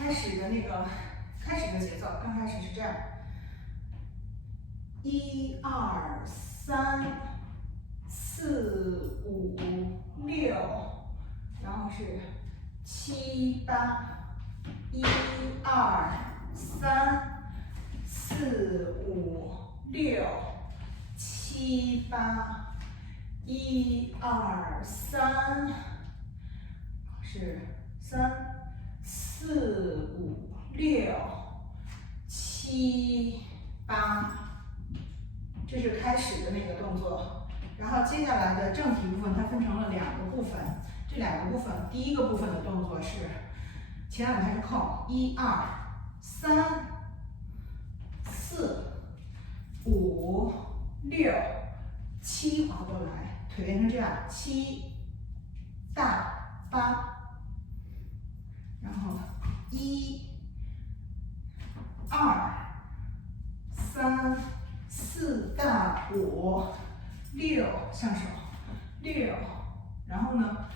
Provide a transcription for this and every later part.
开始的节奏，刚开始是这样，1、2、3、4、5、6，然后是7、8，1、2、3、4、5、6、7、8，1、2、3，是3、4、5、6、7、8，这是开始的那个动作。然后接下来的正题部分，它分成了2个部分。这2个部分，第一个部分的动作是前2拍是扣，1、2、3、4、5、6、7，滑过来，腿变成这样，7、大、8，然后1、2、3、4大、5、6，向手6，然后呢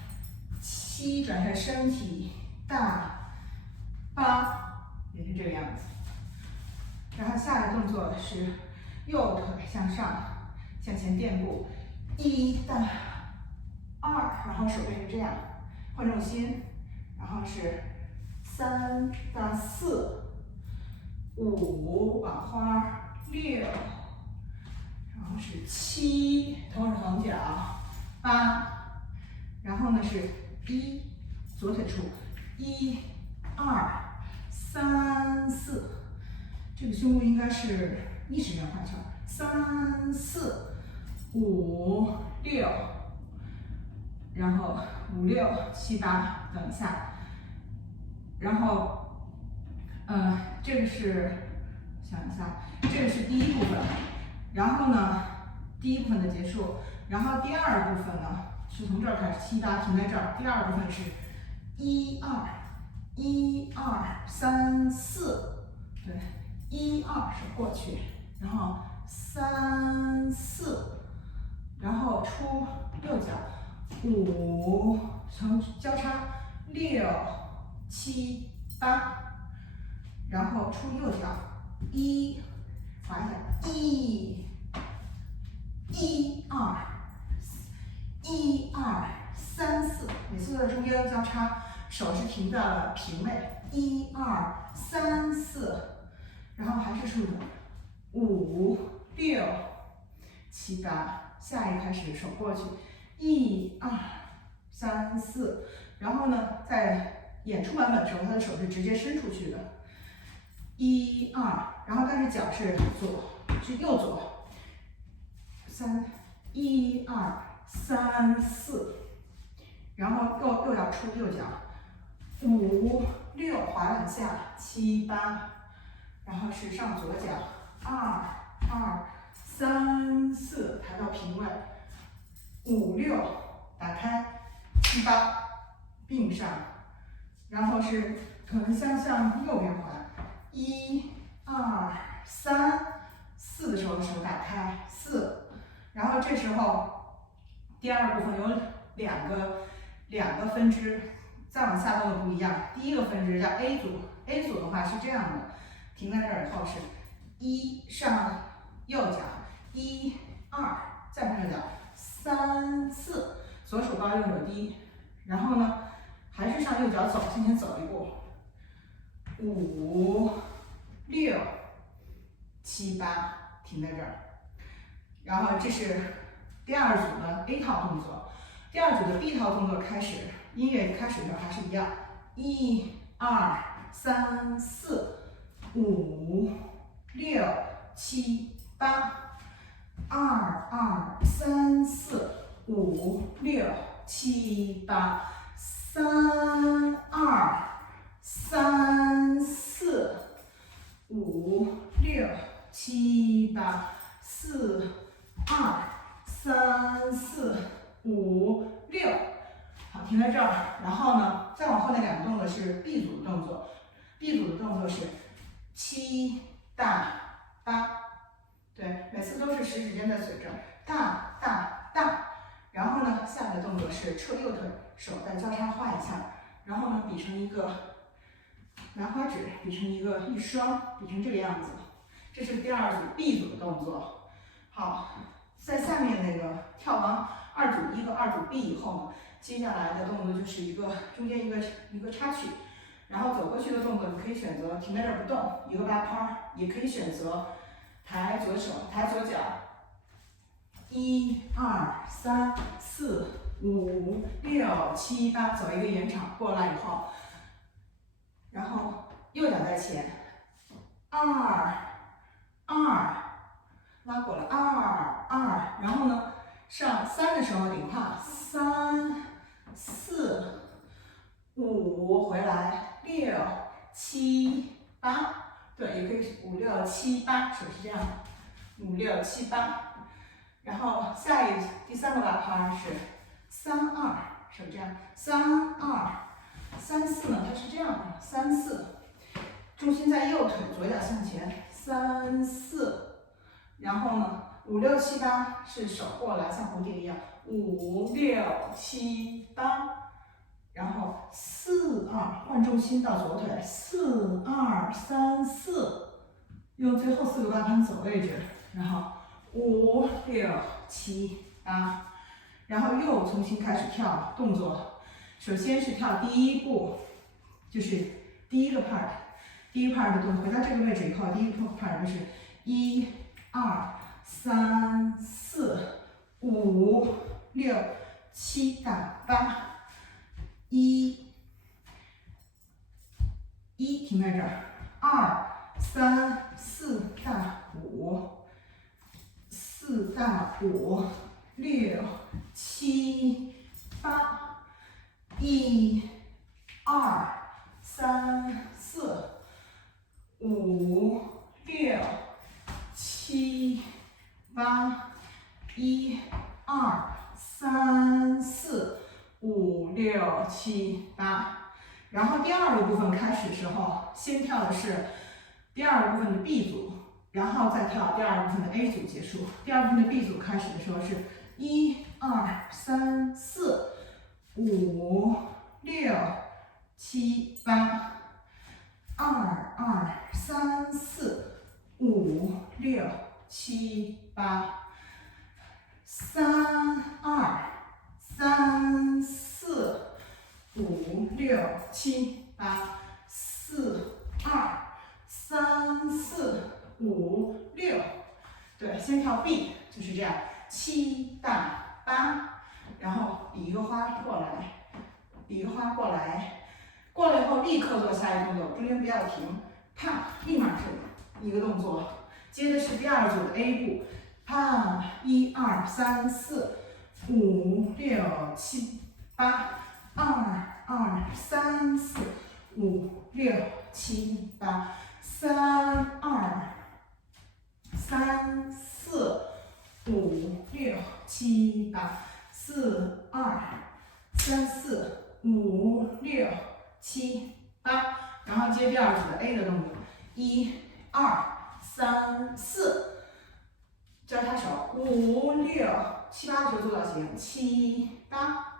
7转下身体，大8，也是这个样子。然后下一个动作是右腿向上，向前垫步，1大2，然后手变成这样，换重心，然后是3大4、5往花6，然后是7，头是横角8，然后呢是1，左腿出1、2、3、4，这个胸部应该是逆时针画圈，3、4、5、6，然后5、6、7、8，等一下，然后这个是想一下，这个是第一部分，然后呢，第一部分的结束，然后第二部分呢是从这儿开始7、8停在这儿，第二部分是1、2、1、2、3、4，对，1、2手过去，然后3、4，然后出右脚5，从交叉6、7、8，然后出右脚1，滑一下1、2、1、2、3、4，每次的中间交叉，手是停在了平位，1、2、3、4，然后还是出手5、6、7、8，下一个开始手过去1、2、3、4，然后呢，在演出版本的时候，他的手是直接伸出去的，1、2，然后但是脚是右左1、2、3、4，然后又要出右脚5、6，滑2下7、8，然后是上左脚2、2、3、4，抬到平位5、6，打开7、8，并上，然后是可能向右边滑1、2、3、4的时候手打开4，然后这时候第二部分有两个分支，再往下动的不一样。第一个分支叫 A 组 ，A 组的话是这样的，停在这儿以后是1上右脚1、2，再上右脚3、4，左手高右手低，然后呢还是上右脚走，向前走一步5、6、7、8，停在这儿。然后这是第二组的 A 套动作，第二组的 B 套动作开始，音乐开始的时候还是一样，1、2、3、4、5、6、7、8，2、2、3、4、5、6、7、8，3、2、3、4、5、6、7、8，4、2、3、4、5、6，好，停在这儿。然后呢，再往后那2个动作是 B 组的动作。B 组的动作是7、大、8，对，每次都是食指尖在嘴这儿，大、大、大。然后呢，下一个动作是撤右腿，手再交叉画一下，然后呢，比成一个兰花指比成一双，比成这个样子。这是第2组 B 组的动作。好，在下面那个跳完2组1和2组 B 以后呢，接下来的动作就是中间一个插曲，然后走过去的动作，你可以选择停在这儿不动，一个8拍，也可以选择抬左手，抬左脚。1、2、3、4、5、6、7、8，走一个延长过来以后，然后右脚在前，2、2，拉过来2、2，然后呢上3的时候顶胯，3、4、5，回来6、7、8，对，也可以5、6、7、8，手是这样，5、6、7、8。然后第3个8拍是3、2，手这样，3、2、3、4呢，它是这样的，3、4，重心在右腿，左脚向前，3、4，然后呢5、6、7、8是手过来，像蝴蝶一样，5、6、7、8，然后4、2，换重心到左腿，4、2、3、4，用最后4个8拍走位置，然后5、6、7、8，然后又重新开始跳动作。首先是跳第1步，就是第1个 part， 第1 part 的动作，回到这个位置以后，第1个 part 就是1、2、3、4、5、6、7到8，一停在这儿，2、3、4到5。4到5、6、7、8，1、2、3、4、5、6、7、8，1、2、3、4、5、6、7、8。然后第2个部分开始的时候，先跳的是第2个部分的 B 组。然后再跳第2部分的 A 组结束。第2部分的 B 组开始的时候是1、2、3、4、5、6、7、8，2、2、3、4、5、6、7、8，3、2、3、4、5、6、7、8，4、2、3、4、5、6，对，先跳 B， 就是这样，7到8，然后比一个花过来，比一个花过来，过来以后立刻做下一动作，中间不要停，啪，立马是一个动作。接着是第2组的 A 步，啪，1、2、3、4、5、6、7、8，2、2、3、4、5、6、7、8，3、2、3、4、5、6、7、8，4、2、3、4、5、6、7、8，然后接第2组的 A 的动作，1、2、3、4，交叉手，5、6、7、8的时候做到型，7、8。